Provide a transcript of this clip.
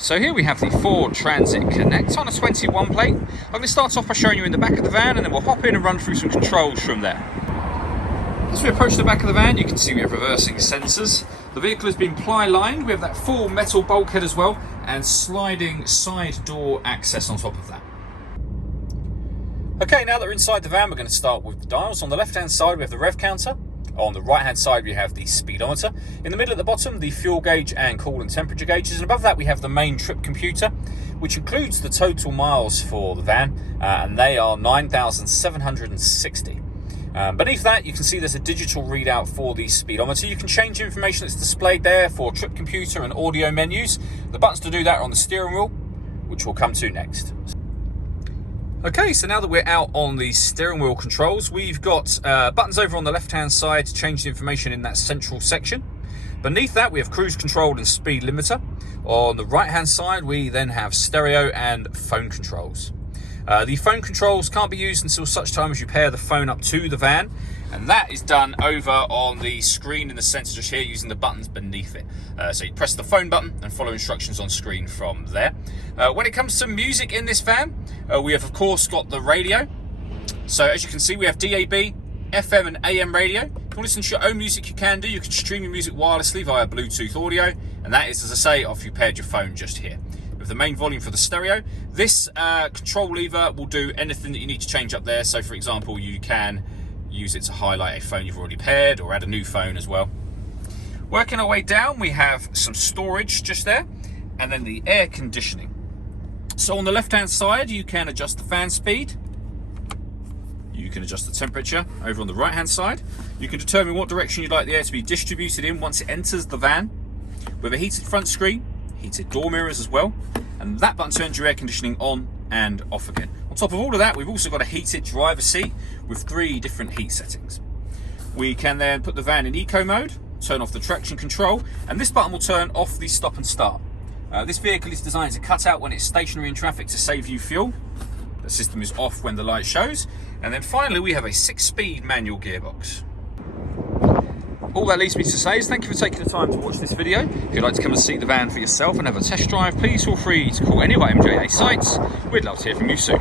So here we have the Ford Transit Connect on a 21 plate. I'm going to start off by showing you in the back of the van, and then we'll hop in and run through some controls from there. As we approach the back of the van, you can see we have reversing sensors. The vehicle has been ply-lined. We have that full metal bulkhead as well, and sliding side door access on top of that. Okay, now that we're inside the van, we're going to start with the dials. On the left-hand side, we have the Rev Counter. On the right-hand side, we have the speedometer. In the middle at the bottom, the fuel gauge and coolant temperature gauges. And above that, we have the main trip computer, which includes the total miles for the van, and they are 9,760. Beneath that, you can see there's a digital readout for the speedometer. You can change the information that's displayed there for trip computer and audio menus. The buttons to do that are on the steering wheel, which we'll come to next. Okay, so now that we're out on the steering wheel controls, we've got buttons over on the left-hand side to change the information in that central section. Beneath that, we have cruise control and speed limiter. On the right-hand side, we then have stereo and phone controls. The phone controls can't be used until such time as you pair the phone up to the van, and that is done over on the screen in the center just here using the buttons beneath it. So you press the phone button and follow instructions on screen from there. When it comes to music in this van, we have of course got the radio. So as you can see, we have DAB, FM and AM radio. If you want to listen to your own music, you can do. You can stream your music wirelessly via Bluetooth audio, and that is, as I say, off you paired your phone just here. With the main volume for the stereo, this control lever will do anything that you need to change up there. So for example, you can use it to highlight a phone you've already paired or add a new phone as well. Working our way down, we have some storage just there, and then the air conditioning. So on the left hand side, you can adjust the fan speed. You can adjust the temperature. Over on the right hand side, you can determine what direction you'd like the air to be distributed in once it enters the van. With a heated front screen, heated door mirrors as well, and that button turns your air conditioning on and off again. On top of all of that, we've also got a heated driver's seat with 3 different heat settings. We can then put the van in eco mode, turn off the traction control, and this button will turn off the stop and start. This vehicle is designed to cut out when it's stationary in traffic to save you fuel. The system is off when the light shows. And then finally, we have a 6-speed manual gearbox. All that leaves me to say is thank you for taking the time to watch this video. If you'd like to come and see the van for yourself and have a test drive, please feel free to call any of our MJA sites. We'd love to hear from you soon.